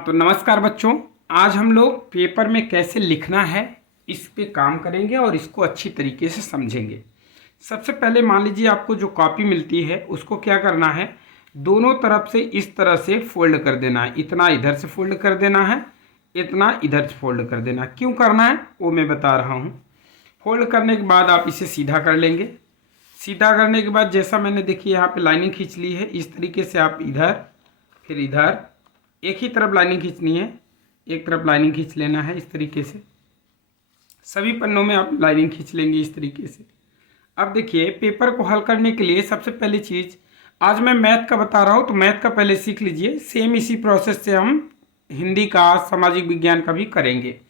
हाँ तो नमस्कार बच्चों। आज हम लोग पेपर में कैसे लिखना है इस पे काम करेंगे और इसको अच्छी तरीके से समझेंगे। सबसे पहले मान लीजिए आपको जो कॉपी मिलती है उसको क्या करना है, दोनों तरफ से इस तरह से फोल्ड कर देना है। इतना इधर से फोल्ड कर देना है, इतना इधर से फोल्ड कर देना है। क्यों करना है वो मैं बता रहा हूँ। फोल्ड करने के बाद आप इसे सीधा कर लेंगे। सीधा करने के बाद जैसा मैंने देखिए यहाँ पे लाइनिंग खींच ली है, इस तरीके से आप इधर फिर इधर एक ही तरफ लाइनिंग खींचनी है, एक तरफ लाइनिंग खींच लेना है। इस तरीके से सभी पन्नों में आप लाइनिंग खींच लेंगे इस तरीके से। अब देखिए पेपर को हल करने के लिए सबसे पहली चीज़, आज मैं मैथ का बता रहा हूँ तो मैथ का पहले सीख लीजिए। सेम इसी प्रोसेस से हम हिंदी का, सामाजिक विज्ञान का भी करेंगे।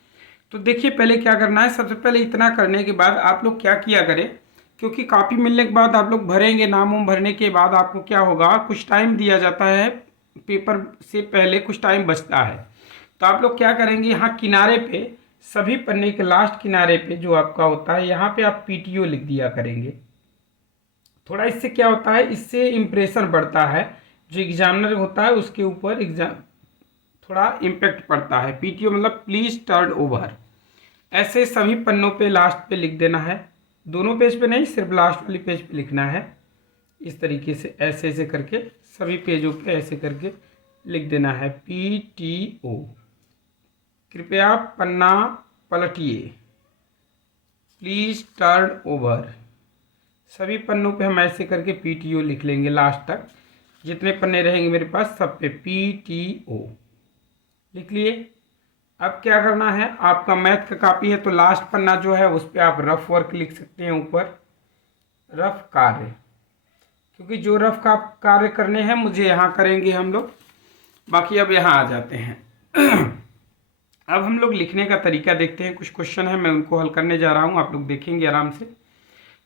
तो देखिए पहले क्या करना है, सबसे पहले इतना करने के बाद आप लोग क्या किया करें, क्योंकि कॉपी मिलने के बाद आप लोग भरेंगे, नाम वाम भरने के बाद आपको क्या होगा, कुछ टाइम दिया जाता है, पेपर से पहले कुछ टाइम बचता है। तो आप लोग क्या करेंगे, यहाँ किनारे पे सभी पन्ने के लास्ट किनारे पे जो आपका होता है यहाँ पे आप पीटीओ लिख दिया करेंगे। थोड़ा इससे क्या होता है, इससे इम्प्रेशन बढ़ता है, जो एग्जामिनर होता है उसके ऊपर एग्जाम थोड़ा इम्पेक्ट पड़ता है। पीटीओ मतलब प्लीज टर्न ओवर। ऐसे सभी पन्नों पे लास्ट पे लिख देना है, दोनों पेज पे नहीं, सिर्फ लास्ट वाली पेज पे लिखना है। इस तरीके से ऐसे ऐसे करके सभी पेजों पे ऐसे करके लिख देना है पीटीओ। कृपया पन्ना पलटिए, प्लीज टर्न ओवर। सभी पन्नों पे हम ऐसे करके पीटीओ लिख लेंगे लास्ट तक। जितने पन्ने रहेंगे मेरे पास सब पे पीटीओ लिख लिए। अब क्या करना है, आपका मैथ का कॉपी है तो लास्ट पन्ना जो है उस पर आप रफ वर्क लिख सकते हैं, ऊपर रफ कार्य, क्योंकि जो रफ का कार्य करने हैं मुझे यहाँ करेंगे हम लोग। बाकी अब यहाँ आ जाते हैं। अब हम लोग लिखने का तरीका देखते हैं। कुछ क्वेश्चन है मैं उनको हल करने जा रहा हूँ, आप लोग देखेंगे आराम से।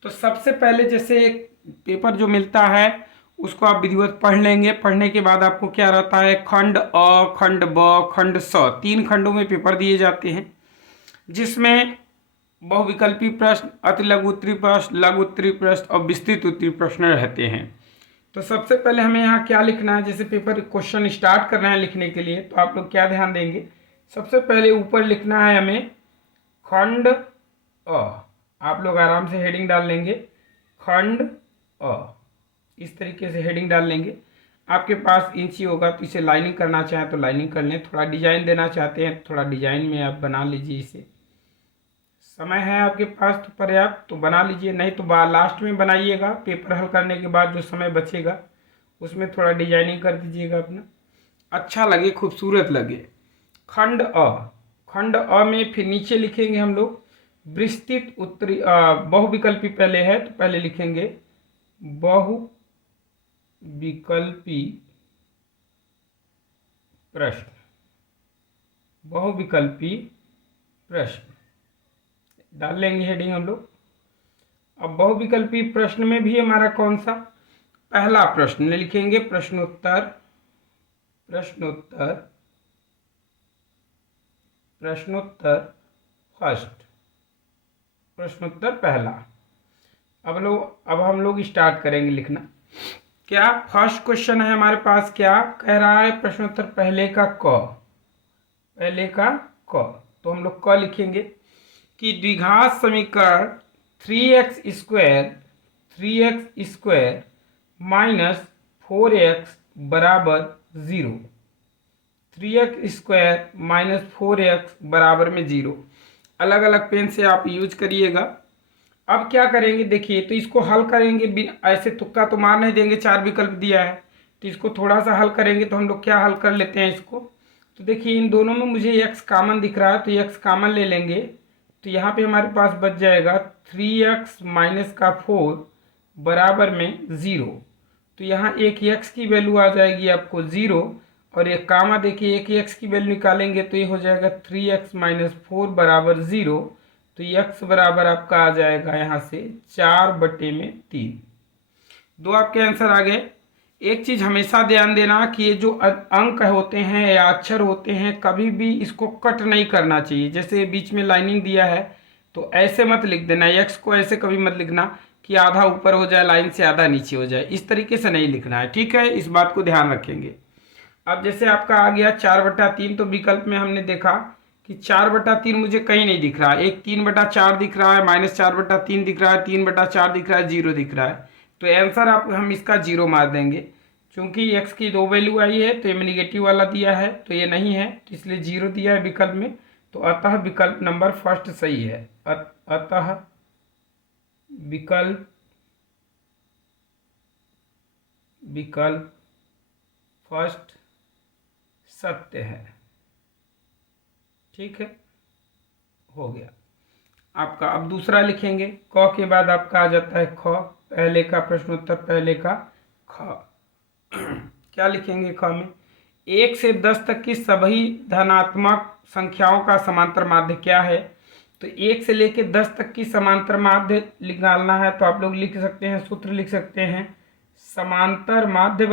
तो सबसे पहले जैसे एक पेपर जो मिलता है उसको आप विधिवत पढ़ लेंगे। पढ़ने के बाद आपको क्या रहता है, खंड अ, खंड ब, खंड स, 3 खंडों में पेपर दिए जाते हैं, जिसमें बहुविकल्पी प्रश्न, अति लघु उत्तरीय प्रश्न, लघु उत्तरीय प्रश्न और विस्तृत उत्तरीय प्रश्न रहते हैं। तो सबसे पहले हमें यहाँ क्या लिखना है, जैसे पेपर क्वेश्चन स्टार्ट कर रहे हैं लिखने के लिए तो आप लोग क्या ध्यान देंगे, सबसे पहले ऊपर लिखना है हमें खंड अ। आप लोग आराम से हेडिंग डाल लेंगे खंड अ, इस तरीके से हेडिंग डाल लेंगे। आपके पास इंची होगा तो इसे लाइनिंग करना चाहें तो लाइनिंग कर लें, थोड़ा डिजाइन देना चाहते हैं थोड़ा डिजाइन में आप बना लीजिए। इसे समय है आपके पास तो पर्याप्त तो बना लीजिए, नहीं तो लास्ट में बनाइएगा। पेपर हल करने के बाद जो समय बचेगा उसमें थोड़ा डिजाइनिंग कर दीजिएगा अपना, अच्छा लगे, खूबसूरत लगे। खंड अ, खंड अ में फिर नीचे लिखेंगे हम लोग विस्तृत उत्तरी बहुविकल्पी पहले है तो पहले लिखेंगे बहुविकल्पी प्रश्न, बहुविकल्पी प्रश्न डाल लेंगे हेडिंग हम लोग। अब बहुविकल्पी प्रश्न में भी हमारा कौन सा, पहला प्रश्न लिखेंगे प्रश्नोत्तर, प्रश्नोत्तर, प्रश्नोत्तर फर्स्ट, प्रश्नोत्तर पहला। अब हम लोग स्टार्ट करेंगे लिखना। क्या फर्स्ट क्वेश्चन है हमारे पास, क्या कह रहा है, प्रश्नोत्तर पहले का क, पहले का क। तो हम लोग क लिखेंगे कि द्विघात समीकरण 3x² 3x² माइनस 4x बराबर 0, 3x² माइनस 4x बराबर में 0। अलग अलग पेन से आप यूज करिएगा। अब क्या करेंगे देखिए, तो इसको हल करेंगे, ऐसे तुक्का तो मार नहीं देंगे, 4 विकल्प दिया है तो इसको थोड़ा सा हल करेंगे। तो हम लोग क्या हल कर लेते हैं इसको, तो देखिए इन दोनों में मुझे x कॉमन दिख रहा है तो x कॉमन ले लेंगे। तो यहाँ पे हमारे पास बच जाएगा 3x माइनस का 4 बराबर में 0। तो यहाँ एक x की वैल्यू आ जाएगी आपको 0 और एक कामा देखिए एक x की वैल्यू निकालेंगे तो ये हो जाएगा 3x माइनस 4 बराबर 0। तो x बराबर आपका आ जाएगा यहाँ से 4/3। दो आपके आंसर आ गए। एक चीज़ हमेशा ध्यान देना कि ये जो अंक होते हैं या अक्षर होते हैं कभी भी इसको कट नहीं करना चाहिए। जैसे बीच में लाइनिंग दिया है तो ऐसे मत लिख देना, x को ऐसे कभी मत लिखना कि आधा ऊपर हो जाए लाइन से आधा नीचे हो जाए, इस तरीके से नहीं लिखना है, ठीक है, इस बात को ध्यान रखेंगे। अब जैसे आपका आ गया 4/3, तो विकल्प में हमने देखा कि 4/3 मुझे कहीं नहीं दिख रहा है, एक 3/4 दिख रहा है, -4/3 दिख रहा है, 3/4 दिख रहा है, 0 दिख रहा है। तो आंसर आप हम इसका 0 मार देंगे, क्योंकि x की 2 वैल्यू आई है तो ये नेगेटिव वाला दिया है तो ये नहीं है, तो इसलिए 0 दिया है विकल्प में। तो अतः विकल्प नंबर फर्स्ट सही है। अतः विकल्प फर्स्ट सत्य है। ठीक है, हो गया आपका। अब दूसरा लिखेंगे, क के बाद आपका आ जाता है ख, पहले का प्रश्नोत्तर पहले का ख। क्या लिखेंगे ख में? 1 से 10 तक की सभी धनात्मक संख्याओं का समांतर माध्य क्या है? तो 1 से लेके 10 तक की समांतर माध्य निकालना है, तो आप लोग लिख सकते हैं, सूत्र लिख सकते हैं, समांतर माध्य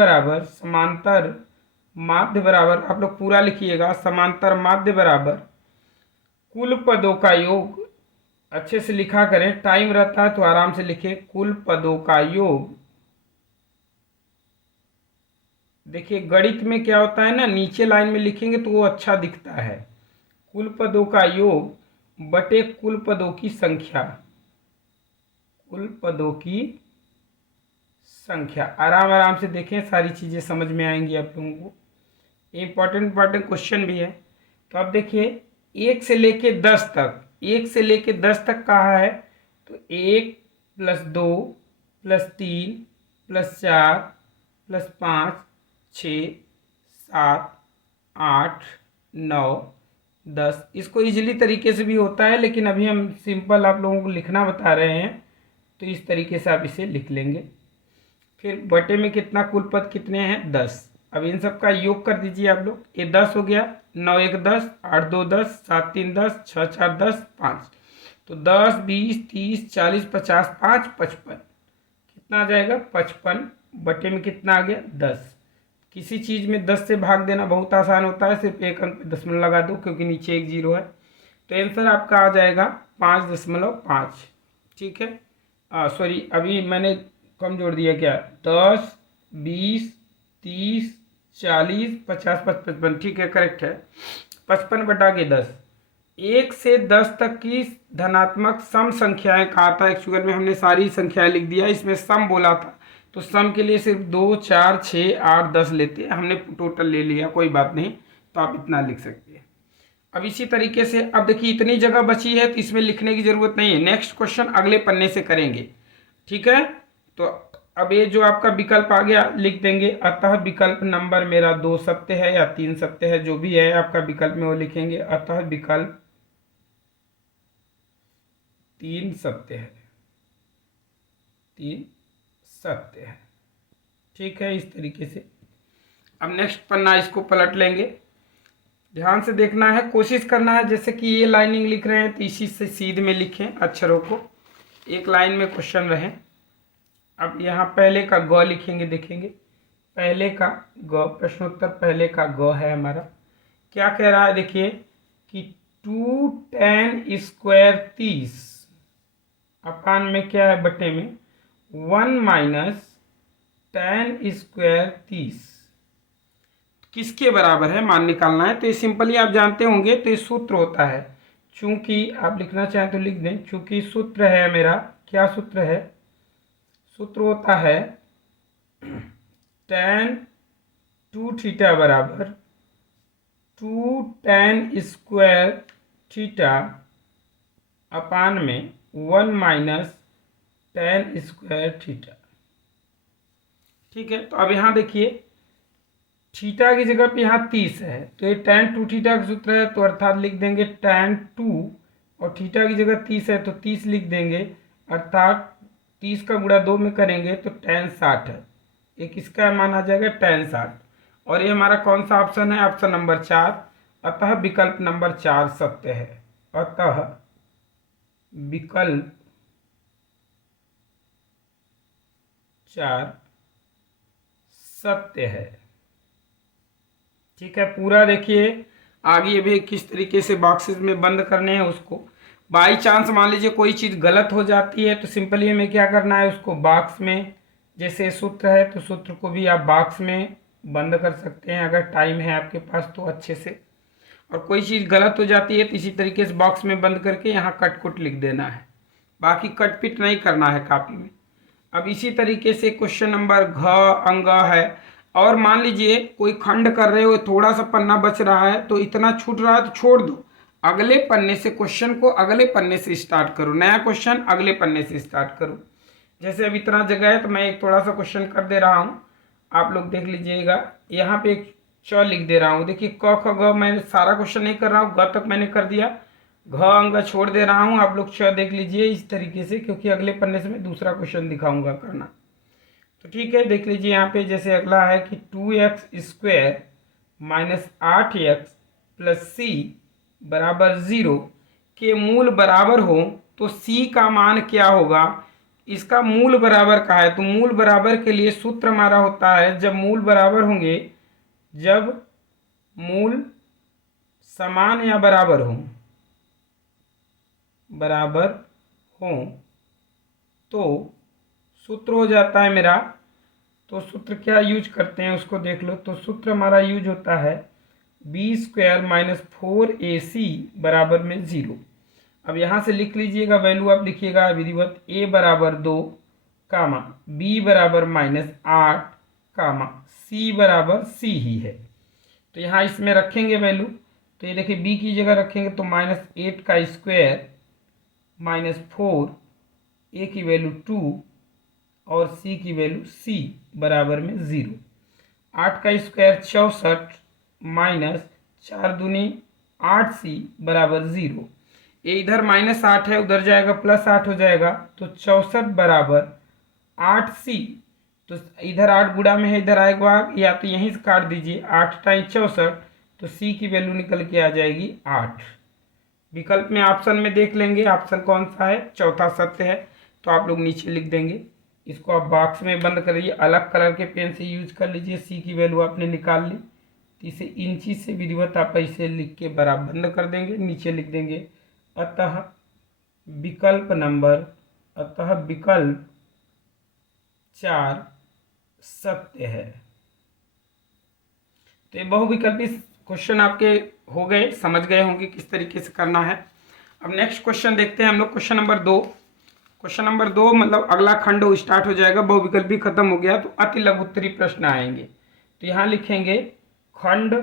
बराबर आप लोग पूरा लिखिएगा, समांतर माध्य बराबर कुल पदों का योग। अच्छे से लिखा करें, टाइम रहता है तो आराम से लिखें, कुल पदों का योग। देखिए गणित में क्या होता है ना, नीचे लाइन में लिखेंगे तो वो अच्छा दिखता है, कुल पदों का योग बटे कुल पदों की संख्या, कुल पदों की संख्या। आराम आराम से देखें, सारी चीज़ें समझ में आएंगी आप लोगों को। इम्पॉर्टेंट क्वेश्चन भी है। तो अब देखिए 1 से लेके 10 तक, 1 से लेके 10 तक कहा है, तो 1 + 2 + 3 + 4 + 5 6 7 8 9 10। इसको इजीली तरीके से भी होता है, लेकिन अभी हम सिंपल आप लोगों को लिखना बता रहे हैं, तो इस तरीके से आप इसे लिख लेंगे। फिर बटे में कितना, कुल पद कितने हैं 10। अब इन सब का योग कर दीजिए आप लोग, ये 10 हो गया, 9 1 10, 8 2 10, 7 3 10, 6 4 10, 5। तो 10 20 30 40 50 5 55, कितना आ जाएगा 55, बटे में कितना आ गया 10। किसी चीज़ में 10 से भाग देना बहुत आसान होता है, सिर्फ एक अंक पे दशमलव लगा दो, क्योंकि नीचे एक 0 है। तो आंसर आपका आ जाएगा 5.5। ठीक है, सॉरी अभी मैंने कम जोड़ दिया क्या, 10 20 30 40 50 55, ठीक है करेक्ट है, 55/10। 1 से 10 तक की धनात्मक सम संख्याएं कहा था, एक्चुअल में हमने सारी संख्याएं लिख दिया, इसमें सम बोला था, तो सम के लिए सिर्फ 2 4 6 8 10 लेते, हमने टोटल ले लिया, कोई बात नहीं, तो आप इतना लिख सकते हैं। अब इसी तरीके से अब देखिए इतनी जगह बची है, तो इसमें लिखने की जरूरत नहीं है, नेक्स्ट क्वेश्चन अगले पन्ने से करेंगे। ठीक है, तो अब ये जो आपका विकल्प आ गया लिख देंगे, अतः विकल्प नंबर मेरा 2 सत्य है या 3 सत्य है, जो भी है आपका विकल्प में वो लिखेंगे, अतः विकल्प 3 सत्य है, 3 सत्य है। ठीक है, इस तरीके से। अब नेक्स्ट पन्ना इसको पलट लेंगे, ध्यान से देखना है, कोशिश करना है जैसे कि ये लाइनिंग लिख रहे हैं तो इसी से सीधे में लिखें, अक्षरों को एक लाइन में क्वेश्चन रहे। अब यहाँ पहले का ग लिखेंगे, देखेंगे पहले का ग, प्रश्नोत्तर पहले का ग है हमारा। क्या कह रहा है देखिए कि 2 tan² 30 अपान में क्या है, बटे में 1 - tan² 30 किसके बराबर है, मान निकालना है। तो ये सिंपली आप जानते होंगे, तो ये सूत्र होता है, चूंकि आप लिखना चाहें तो लिख दें, चूंकि सूत्र है मेरा, क्या सूत्र है, सूत्र होता है tan 2θ बराबर 2 tan² θ अपान में 1 - tan² θ। ठीक है, तो अब यहाँ देखिए थीटा की जगह पे यहाँ 30 है, तो ये tan 2θ का सूत्र है, तो अर्थात लिख देंगे tan 2, और थीटा की जगह 30 है तो 30 लिख देंगे, अर्थात 30 का गुणा 2 में करेंगे तो tan 60 है, एक इसका मान आ जाएगा tan 60। और ये हमारा कौन सा ऑप्शन है, ऑप्शन नंबर 4, अतः विकल्प नंबर 4 सत्य है, अतः विकल्प 4 सत्य है। ठीक है, पूरा देखिए आगे भी किस तरीके से बॉक्सेस में बंद करने हैं उसको। बाई चांस मान लीजिए कोई चीज़ गलत हो जाती है, तो सिंपली हमें क्या करना है, उसको बॉक्स में, जैसे सूत्र है तो सूत्र को भी आप बॉक्स में बंद कर सकते हैं अगर टाइम है आपके पास तो अच्छे से। और कोई चीज़ गलत हो जाती है तो इसी तरीके से बॉक्स में बंद करके यहाँ कट कुट लिख देना है, बाकी कट पिट नहीं करना है कॉपी में। अब इसी तरीके से क्वेश्चन नंबर घ अंग है, और मान लीजिए कोई खंड कर रहे हो, थोड़ा सा पन्ना बच रहा है तो इतना छूट रहा है तो छोड़ दो, अगले पन्ने से क्वेश्चन को अगले पन्ने से स्टार्ट करो, नया क्वेश्चन अगले पन्ने से स्टार्ट करो। जैसे अब इतना जगह है तो मैं एक थोड़ा सा क्वेश्चन कर दे रहा हूँ, आप लोग देख लीजिएगा। यहाँ पे एक च लिख दे रहा हूँ, देखिए क ख ग मैं सारा क्वेश्चन नहीं कर रहा हूँ, ग तक मैंने कर दिया, घ अंग छोड़ दे रहा हूँ। आप लोग च देख लीजिए इस तरीके से, क्योंकि अगले पन्ने से मैं दूसरा क्वेश्चन दिखाऊंगा करना। तो ठीक है, देख लीजिए यहाँ पे जैसे अगला है कि 2x² माइनस 8x प्लस सी बराबर 0 के मूल बराबर हो तो c का मान क्या होगा। इसका मूल बराबर का है तो मूल बराबर के लिए सूत्र हमारा होता है, जब मूल बराबर होंगे, जब मूल समान या बराबर हो तो सूत्र हो जाता है मेरा। तो सूत्र क्या यूज करते हैं उसको देख लो। तो सूत्र हमारा यूज होता है b² माइनस 4ac बराबर में 0। अब यहाँ से लिख लीजिएगा, वैल्यू आप लिखिएगा विधिवत, a बराबर 2 कामा b बराबर -8 कामा c बराबर c ही है। तो यहाँ इसमें रखेंगे वैल्यू, तो ये देखिए b की जगह रखेंगे तो -8 का स्क्वायर माइनस 4, a की वैल्यू 2 और c की वैल्यू c बराबर में 0। 8 का स्क्वायर 64 माइनस 4 दूनी 8c बराबर 0। ये इधर -8 है, उधर जाएगा +8 हो जाएगा, तो 64 बराबर 8c। तो इधर 8 गुणा में है, इधर आएगा या तो यहीं से काट दीजिए, 8 टाइम 64, तो c की वैल्यू निकल के आ जाएगी 8। विकल्प में ऑप्शन में देख लेंगे ऑप्शन कौन सा है, चौथा सत्य है, तो आप लोग नीचे लिख देंगे। इसको आप बॉक्स में बंद करिए, अलग कलर के पेन से यूज कर लीजिए। c की वैल्यू आपने निकाल ली, तो इसे इंची से विधिवत आप ऐसे लिख के बराबर बंद कर देंगे, नीचे लिख देंगे अतः विकल्प नंबर, अतः विकल्प 4 सत्य है। तो ये बहुविकल्पी क्वेश्चन आपके हो गए, समझ गए होंगे किस तरीके से करना है। अब नेक्स्ट क्वेश्चन देखते हैं हम लोग, क्वेश्चन नंबर 2। क्वेश्चन नंबर 2 मतलब अगला खंड स्टार्ट हो जाएगा, बहुविकल्पी खत्म हो गया तो अति लघु उत्तरी प्रश्न आएंगे। तो यहाँ लिखेंगे खंड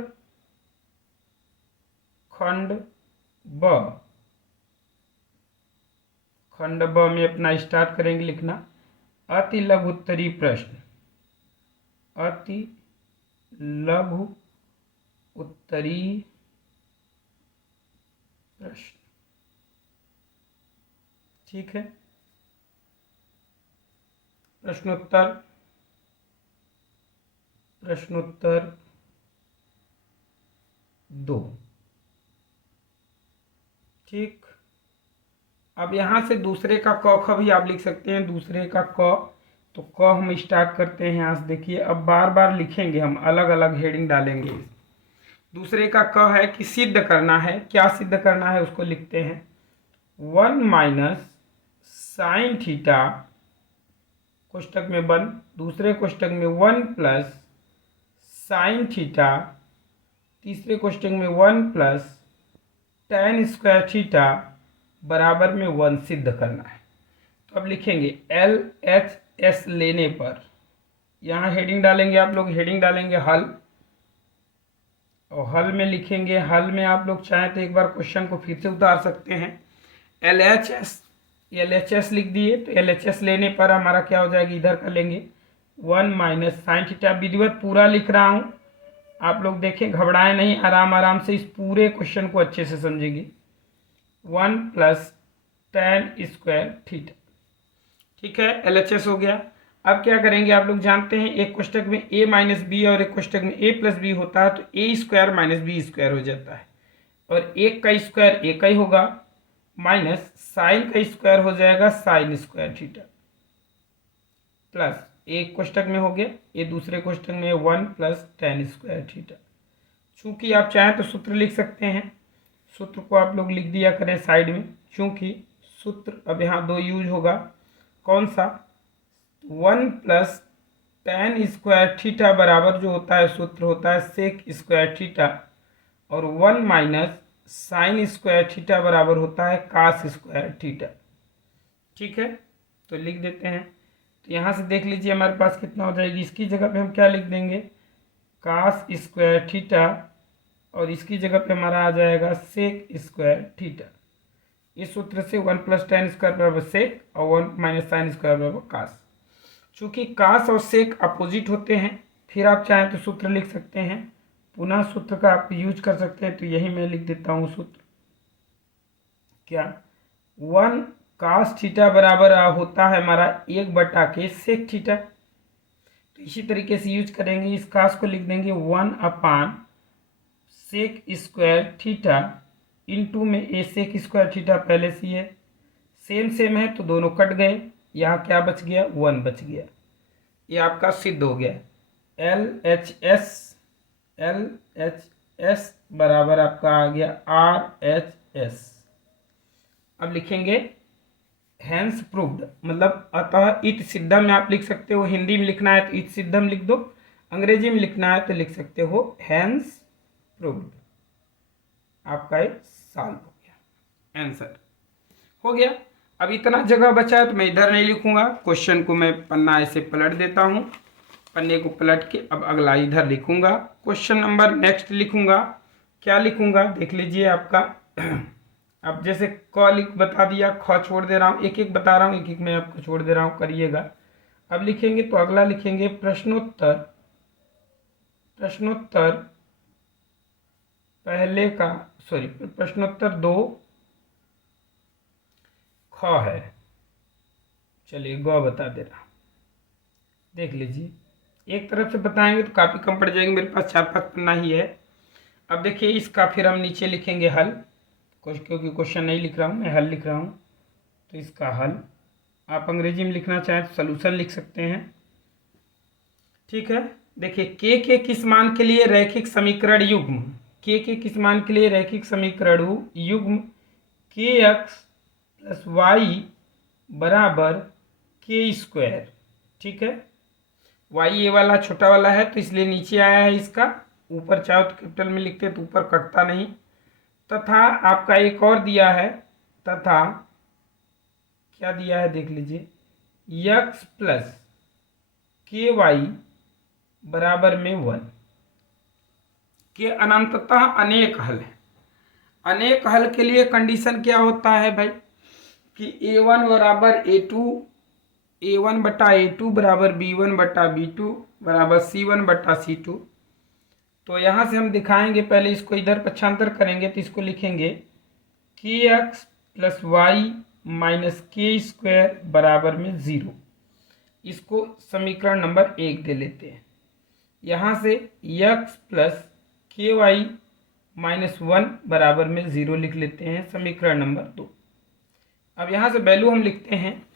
ब, खंड ब में अपना स्टार्ट करेंगे लिखना अति लघु उत्तरी प्रश्न, अति लघु उत्तरी प्रश्न। ठीक है, प्रश्नोत्तर 2। ठीक, अब यहाँ से दूसरे का क ख भी आप लिख सकते हैं, दूसरे का क। तो क हम स्टार्ट करते हैं यहाँ से, देखिए अब बार बार लिखेंगे हम, अलग अलग हेडिंग डालेंगे। दूसरे का क है कि सिद्ध करना है, क्या सिद्ध करना है उसको लिखते हैं 1 माइनस साइन थीटा कोष्टक में 1, दूसरे कोष्टक में 1 प्लस साइन थीटा, तीसरे कोष्टक में 1 प्लस tan स्क्वायर थीटा बराबर में 1 सिद्ध करना है। तो अब लिखेंगे LHS लेने पर, यहाँ हेडिंग डालेंगे, आप लोग हेडिंग डालेंगे हल, और हल में लिखेंगे, हल में आप लोग चाहें तो एक बार क्वेश्चन को फिर से उतार सकते हैं। LHS लिख दिए, तो LHS लेने पर हमारा क्या हो जाएगा, इधर कर लेंगे 1 माइनस साइन थीटा। विधिवत पूरा लिख रहा हूँ, आप लोग देखें, घबराएं नहीं, आराम आराम से इस पूरे क्वेश्चन को अच्छे से समझेंगे। 1 प्लस tan स्क्वायर थीटा। ठीक है, LHS हो गया। अब क्या करेंगे, आप लोग जानते हैं एक कोष्टक में a माइनस बी और एक कोष्टक में a प्लस बी होता है, तो a square minus B square हो जाता है, और एक का स्क्वायर एक ही होगा, माइनस साइन का स्क्वायर हो जाएगा साइन स्क्वायर थीटा, प्लस एक कोष्टक में हो गया, ये दूसरे कोष्टक में 1 प्लस tan स्क्वायर थीटा। चूंकि आप चाहें तो सूत्र लिख सकते हैं, सूत्र को आप लोग लिख दिया करें साइड में, चूंकि सूत्र अब यहाँ 2 यूज होगा, कौन सा, 1 प्लस tan स्क्वायर थीटा बराबर जो होता है सूत्र होता है सेक स्क्वायर थीटा, और 1 माइनस साइन स्क्वायर थीटा बराबर होता है कास स्क्वायर थीटा। ठीक है, तो लिख देते हैं। तो यहाँ से देख लीजिए हमारे पास कितना हो जाएगी, इसकी जगह पे हम क्या लिख देंगे, कास स्क्वायर थीटा, और इसकी जगह पे हमारा आ जाएगा सेक स्क्वायर थीटा। इस सूत्र से 1 प्लस tan स्क्वायर बराबर सेक और 1 माइनस साइन स्क्वायर बराबर कास। चूंकि कास और सेक अपोजिट होते हैं, फिर आप चाहें तो सूत्र लिख सकते हैं, पुनः सूत्र का आप यूज कर सकते हैं। तो यही मैं लिख देता हूँ सूत्र, क्या 1 कास थीटा बराबर होता है हमारा 1/के सेक थीटा। तो इसी तरीके से यूज करेंगे, इस कास को लिख देंगे 1 सेक स्क्वायर थीटा इंटू में ए सेक स्क्वायर थीटा पहले से है, सेम है तो दोनों कट गए, यहाँ क्या बच गया, 1 बच गया। ये आपका सिद्ध हो गया। एल एच एस बराबर आपका आ गया RHS। अब लिखेंगे हैंस प्रूव्ड, मतलब अतः इट सिद्धम में आप लिख सकते हो, हिंदी में लिखना है तो इट सिद्धम लिख दो, अंग्रेजी में लिखना है तो लिख सकते हो हैंस प्रूव्ड। आपका ये सॉल्व हो गया, आंसर हो गया। अब इतना जगह बचा है तो मैं इधर नहीं लिखूंगा, क्वेश्चन को मैं पन्ना ऐसे पलट देता हूँ, पन्ने को पलट के अब अगला इधर लिखूंगा, क्वेश्चन नंबर नेक्स्ट लिखूंगा। क्या लिखूंगा देख लीजिए आपका। अब जैसे क लिख बता दिया, ख छोड़ दे रहा हूँ, एक एक बता रहा हूँ, एक एक मैं आपको छोड़ दे रहा हूँ, करिएगा। अब लिखेंगे तो अगला लिखेंगे प्रश्नोत्तर पहले का, सॉरी प्रश्नोत्तर 2 ख है, चलिए ग बता दे रहा, देख लीजिए। एक तरफ से बताएंगे तो काफ़ी कम पड़ जाएंगे, मेरे पास 4-5 पन्ना ही है। अब देखिए इसका फिर हम नीचे लिखेंगे हल, क्योंकि क्वेश्चन नहीं लिख रहा हूँ मैं, हल लिख रहा हूँ। तो इसका हल आप अंग्रेजी में लिखना चाहें तो सोल्यूशन लिख सकते हैं। ठीक है, देखिए के किस मान के लिए रैखिक समीकरण युग्म, के किस मान के लिए रैखिक समीकरण युग्म kx प्लस वाई बराबर के स्क्वायर। ठीक है, वाई ये वाला छोटा वाला है तो इसलिए नीचे आया है, इसका ऊपर चाहो तो कैपिटल में लिखते तो ऊपर कटता नहीं। तथा आपका एक और दिया है, तथा क्या दिया है देख लीजिए, x प्लस के वाई बराबर में 1 के अनंततः अनेक हल है। अनेक हल के लिए कंडीशन क्या होता है भाई, कि a1 बराबर a2, a1/a2 बराबर b1/b2 बराबर c1/c2। तो यहाँ से हम दिखाएंगे, पहले इसको इधर पक्षांतर करेंगे तो इसको लिखेंगे kx प्लस वाई माइनस के स्क्वायर बराबर में 0। इसको समीकरण नंबर 1 दे लेते हैं। यहाँ से x प्लस के वाई माइनस 1 बराबर में 0 लिख लेते हैं, समीकरण नंबर 2। अब यहाँ से वैल्यू हम लिखते हैं,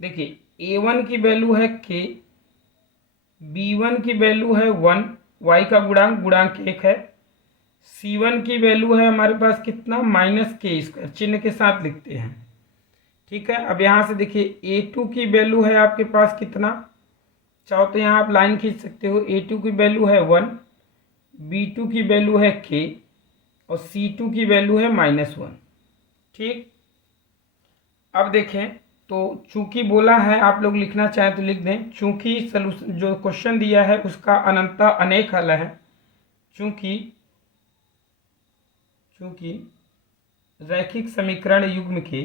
देखिए a1 की वैल्यू है k, b1 की वैल्यू है 1, y का गुणांक 1 है, c1 की वैल्यू है हमारे पास कितना, माइनस के स्क्वायर, चिन्ह के साथ लिखते हैं। ठीक है, अब यहाँ से देखिए a2 की वैल्यू है आपके पास कितना, चाहो तो यहाँ आप लाइन खींच सकते हो, a2 की वैल्यू है 1, b2 की वैल्यू है k और c2 की वैल्यू है -1। ठीक, अब देखें तो चूंकि बोला है, आप लोग लिखना चाहें तो लिख दें, चूंकि सलूशन जो क्वेश्चन दिया है उसका अनंतः अनेक हल है, चूंकि रैखिक समीकरण युग्म के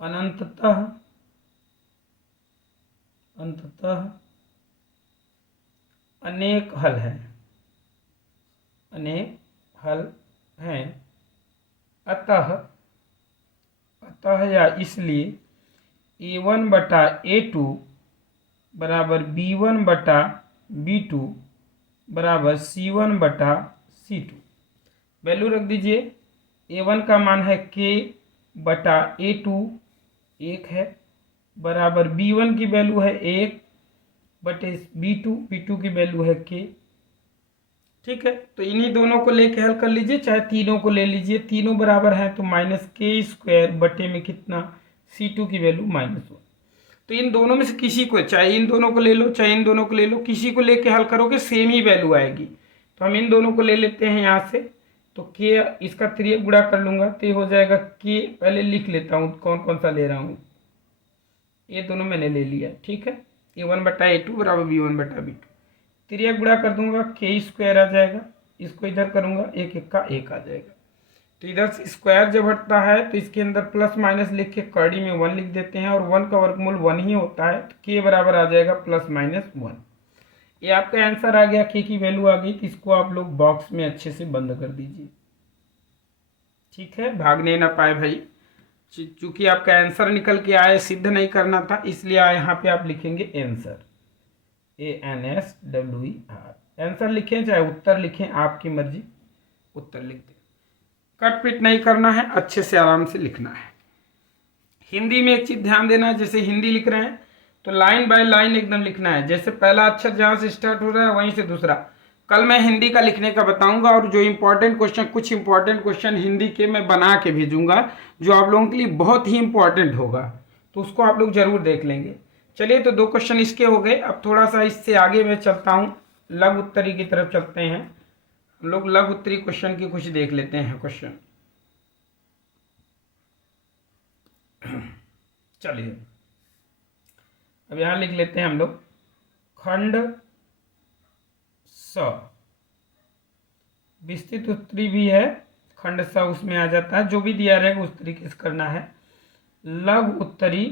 अंततः अनेक हल हैं, अतः या इसलिए a1/a2 बराबर b1/b2 बराबर c1/c2। वैल्यू रख दीजिए, a1 का मान है k/a2 1 है, बराबर b1 की वैल्यू है 1/b2 की वैल्यू है k, ठीक है, तो इन्हीं दोनों को लेके हल कर लीजिए, चाहे तीनों को ले लीजिए, तीनों बराबर हैं तो -k² बटे में कितना, C2 की वैल्यू -1। तो इन दोनों में से किसी को, चाहे इन दोनों को ले लो चाहे इन दोनों को ले लो, किसी को लेके हल करोगे सेम ही वैल्यू आएगी। तो हम इन दोनों को ले लेते हैं यहाँ से, तो के इसका 3 गुणा कर लूंगा तो ये हो जाएगा के, पहले लिख लेता हूँ कौन कौन सा ले रहा हूँ, ये दोनों मैंने ले लिया, ठीक है। A1/A2 बराबर B1/B2, 3 गुणा कर दूंगा k² आ जाएगा, इसको इधर करूंगा 1 1 का 1 आ जाएगा। तो इधर से स्क्वायर जब हटता है तो इसके अंदर प्लस माइनस लिख के कड़ी में 1 लिख देते हैं, और 1 का वर्गमूल 1 ही होता है, तो k बराबर आ जाएगा +-1। ये आपका आंसर आ गया, k की वैल्यू आ गई। तो इसको आप लोग बॉक्स में अच्छे से बंद कर दीजिए, ठीक है, भागने ना पाए भाई। चूंकि आपका आंसर निकल के आए, सिद्ध नहीं करना था, इसलिए यहाँ पे आप लिखेंगे आंसर, ANSWER। आंसर लिखें चाहे उत्तर लिखें, आपकी मर्जी, उत्तर लिख दें, कट पिट नहीं करना है, अच्छे से आराम से लिखना है। हिंदी में एक चीज ध्यान देना है, जैसे हिंदी लिख रहे हैं तो लाइन बाय लाइन एकदम लिखना है, जैसे पहला अक्षर जहां से स्टार्ट हो रहा है वहीं से दूसरा। कल मैं हिंदी का लिखने का बताऊंगा, और जो इंपॉर्टेंट क्वेश्चन, कुछ इंपॉर्टेंट क्वेश्चन हिंदी के मैं बना के भेजूंगा, जो आप लोगों के लिए बहुत ही इंपॉर्टेंट होगा, तो उसको आप लोग जरूर देख लेंगे। चलिए, तो 2 क्वेश्चन इसके हो गए। अब थोड़ा सा इससे आगे मैं चलता हूँ, लघु उत्तरी की तरफ चलते हैं। हम लोग लघु उत्तरी क्वेश्चन की कुछ देख लेते हैं क्वेश्चन। चलिए, अब यहां लिख लेते हैं हम लोग खंड स, विस्तृत उत्तरी भी है, खंड स उसमें आ जाता है, जो भी दिया रहेगा उस तरीके से करना है। लघु उत्तरी,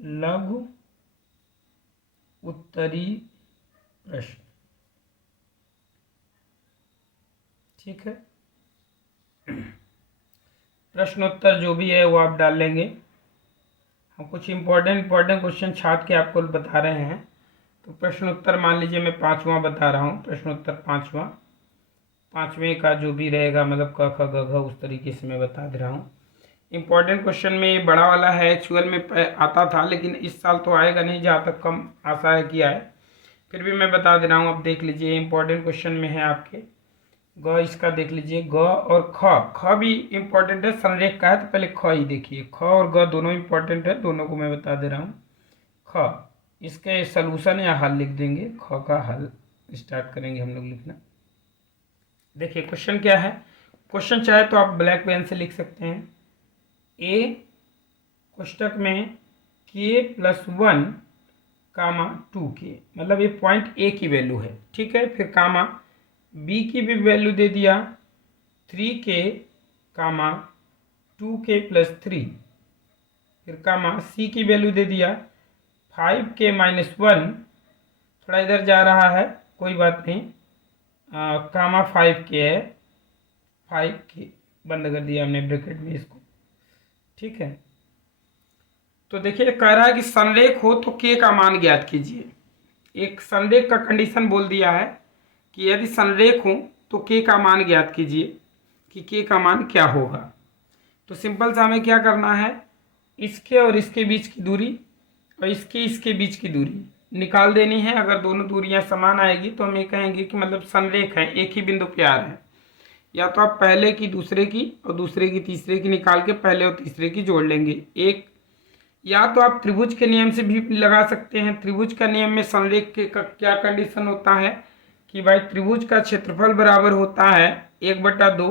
लघु उत्तरी प्रश्न, ठीक है। प्रश्नोत्तर जो भी है वो आप डाल लेंगे। हम कुछ इंपॉर्टेंट क्वेश्चन छाट के आपको बता रहे हैं। तो प्रश्नोत्तर मान लीजिए मैं 5वां बता रहा हूँ, प्रश्नोत्तर 5वां, 5वें का जो भी रहेगा, मतलब क ख ग घ, उस तरीके से मैं बता दे रहा हूँ। इंपॉर्टेंट क्वेश्चन में ये बड़ा वाला है, एक्चुअल में आता था लेकिन इस साल तो आएगा नहीं, जहाँ तक कम आशा है कि आए, फिर भी मैं बता दे रहा हूँ। अब देख लीजिए, इंपॉर्टेंट क्वेश्चन में है आपके ग, इसका देख लीजिए ग और ख। ख भी इम्पोर्टेंट है, संरेख का है, तो पहले ख ही देखिए। ख और ग दोनों इम्पोर्टेंट है, दोनों को मैं बता दे रहा हूँ। ख, इसके सलूशन या हल लिख देंगे, ख का हल स्टार्ट करेंगे हम लोग लिखना। देखिए क्वेश्चन क्या है, क्वेश्चन चाहे तो आप ब्लैक पेन से लिख सकते हैं। ए कोष्टक में k+1 कामा 2k, मतलब ये पॉइंट ए की वैल्यू है, ठीक है। फिर कामा बी की भी वैल्यू दे दिया 3k कामा 2k+3, फिर कामा सी की वैल्यू दे दिया 5k-1, थोड़ा इधर जा रहा है, कोई बात नहीं, कामा 5k है, 5k बंद कर दिया हमने ब्रैकेट में इसको, ठीक है। तो देखिए कह रहा है कि संरेख हो तो k का मान ज्ञात कीजिए। एक संरेख का कंडीशन बोल दिया है कि यदि संरेख हो तो k का मान ज्ञात कीजिए कि k का मान क्या होगा। तो सिंपल सा हमें क्या करना है, इसके और इसके बीच की दूरी और इसके बीच की दूरी निकाल देनी है। अगर दोनों दूरियां समान आएगी तो हम ये कहेंगे कि मतलब संरेख है, एक ही बिंदु पे आ रहे हैं। या तो आप पहले की दूसरे की और दूसरे की तीसरे की निकाल के पहले और तीसरे की जोड़ लेंगे एक, या तो आप त्रिभुज के नियम से भी लगा सकते हैं। त्रिभुज का नियम में संरेख के क्या कंडीशन होता है कि भाई त्रिभुज का क्षेत्रफल बराबर होता है 1/2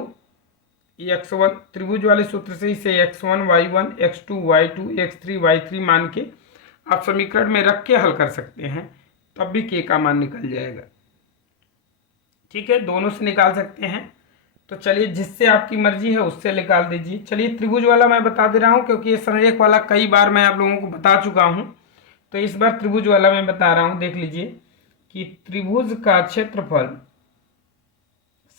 x1, त्रिभुज वाले सूत्र से इसे x1 y1 x2 y2 x3 y3 मान के आप समीकरण में रख के हल कर सकते हैं, तब भी k का मान निकल जाएगा, ठीक है। दोनों से निकाल सकते हैं, तो चलिए जिससे आपकी मर्जी है उससे निकाल दीजिए। चलिए त्रिभुज वाला मैं बता दे रहा हूँ, क्योंकि ये संरेख वाला कई बार मैं आप लोगों को बता चुका हूँ, तो इस बार त्रिभुज वाला मैं बता रहा हूँ। देख लीजिए कि त्रिभुज का क्षेत्रफल,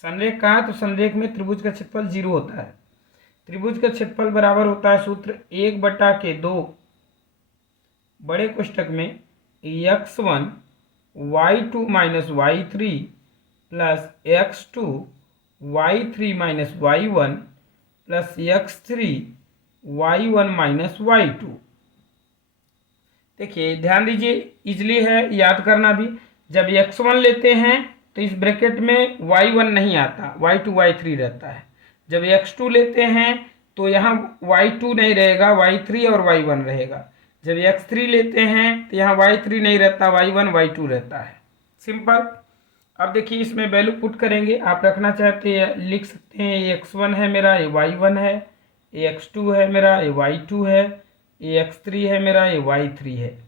संरेख का है तो संरेख में त्रिभुज का क्षेत्रफल 0 होता है। त्रिभुज का क्षेत्रफल बराबर होता है सूत्र 1/2 बड़े कोष्टक में x1 y2 - y3 plus x2 y3 - y1 plus x3 y1 - y2। देखिए ध्यान दीजिए, इजली है याद करना भी। जब x1 लेते हैं तो इस ब्रैकेट में y1 नहीं आता, y2 y3 रहता है। जब x2 लेते हैं तो यहाँ y2 नहीं रहेगा, y3 और y1 रहेगा। जब x3 लेते हैं तो यहाँ y3 नहीं रहता, y1 y2 रहता है। सिंपल। अब देखिए इसमें वैल्यू पुट करेंगे, आप रखना चाहते हैं लिख सकते हैं, ये x1 है मेरा, ये y1 है, ये x2 है मेरा, ये y2 है, ये x3 है मेरा, ये y3 है।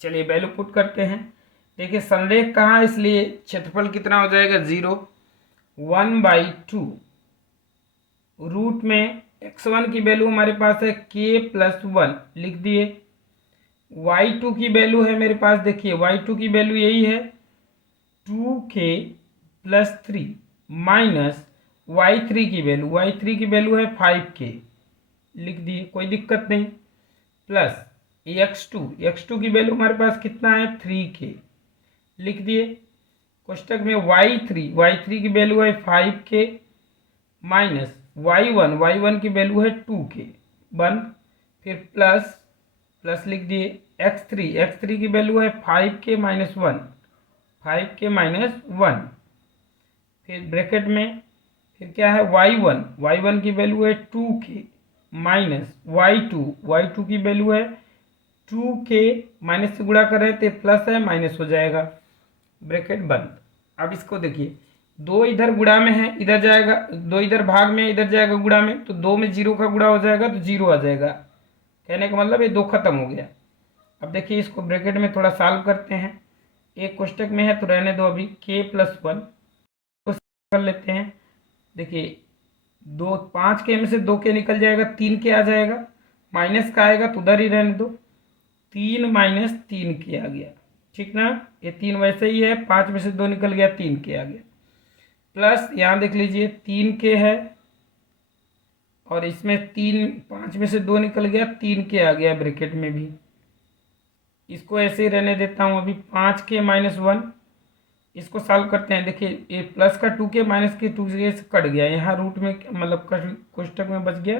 चलिए वैल्यू पुट करते हैं। देखिए संरेख कहाँ, इसलिए क्षेत्रफल कितना हो जाएगा 0, 1/2 रूट में x1 की वैल्यू हमारे पास है k+1 लिख दिए। y2 की वैल्यू है मेरे पास, देखिए y2 की वैल्यू यही है 2k+3 माइनस y3 की वैल्यू है 5k लिख दिए, कोई दिक्कत नहीं। प्लस x2 की वैल्यू हमारे पास कितना है 3k लिख दिए। कोष्टक में y3 की वैल्यू है 5k माइनस y1 की वैल्यू है 2k बंद। फिर प्लस लिख दिए। x3 की वैल्यू है 5k माइनस 1 फिर ब्रैकेट में फिर क्या है y1 की वैल्यू है 2k माइनस y2 की वैल्यू है 2k, माइनस से गुणा कर रहे थे प्लस है माइनस हो जाएगा, ब्रैकेट बंद। अब इसको देखिए, 2 इधर गुणा में है, इधर जाएगा, 2 इधर भाग में, इधर जाएगा गुणा में, तो 2 में 0 का गुणा हो जाएगा तो 0 आ जाएगा। कहने का मतलब ये 2 खत्म हो गया। अब देखिए इसको ब्रैकेट में थोड़ा सॉल्व करते हैं। एक कोष्टक में है तो रहने दो, अभी k+1 को कर लेते हैं। देखिए 5k में से 2k निकल जाएगा, 3k आ जाएगा, माइनस का आएगा तो उधर ही रहने दो, 3 माइनस 3k आ गया, ठीक ना। ये 3 वैसे ही है, 5 में से 2 निकल गया, 3k आ गया। प्लस यहाँ देख लीजिए 3k है और इसमें 5 में से 2 निकल गया, 3k आ गया ब्रैकेट में भी। इसको ऐसे ही रहने देता हूँ अभी, 5k माइनस 1। इसको सॉल्व करते हैं। देखिए ये प्लस का 2k माइनस के 2k से कट गया, यहाँ रूट में मतलब कोष्टक में बच गया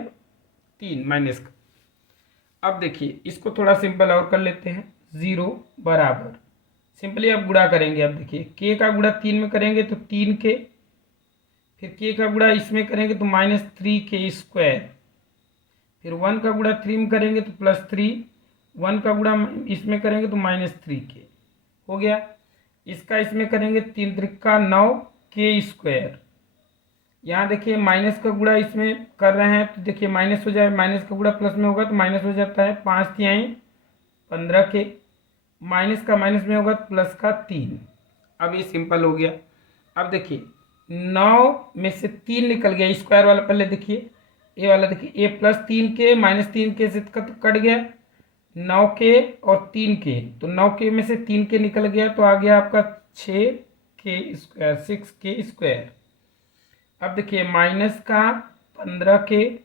3 माइनस का। अब देखिए इसको थोड़ा सिंपल और कर लेते हैं। 0 बराबर सिंपली अब गुणा करेंगे। अब देखिए k का गुणा 3 में करेंगे तो 3k, फिर k का गुणा इसमें करेंगे तो -3k², फिर 1 का गुणा 3 में करेंगे तो +3, 1 का गुणा इसमें करेंगे तो -3k हो गया। इसका इसमें करेंगे 3 त्रिका 9k²। यहाँ देखिए माइनस का गुणा इसमें कर रहे हैं तो देखिए माइनस हो जाए, माइनस का गुणा प्लस में होगा तो माइनस हो जाता है, 5 तिहाई 15k, माइनस का माइनस में होगा तो प्लस का 3। अब ये सिंपल हो गया। अब देखिए 9 में से 3 निकल गया, स्क्वायर वाला पहले देखिए, ये वाला देखिए, ये +3k -3k से कट गया, 9k और 3k, तो 9k में से 3k निकल गया तो आ गया आपका 6k²। अब देखिए माइनस का 15k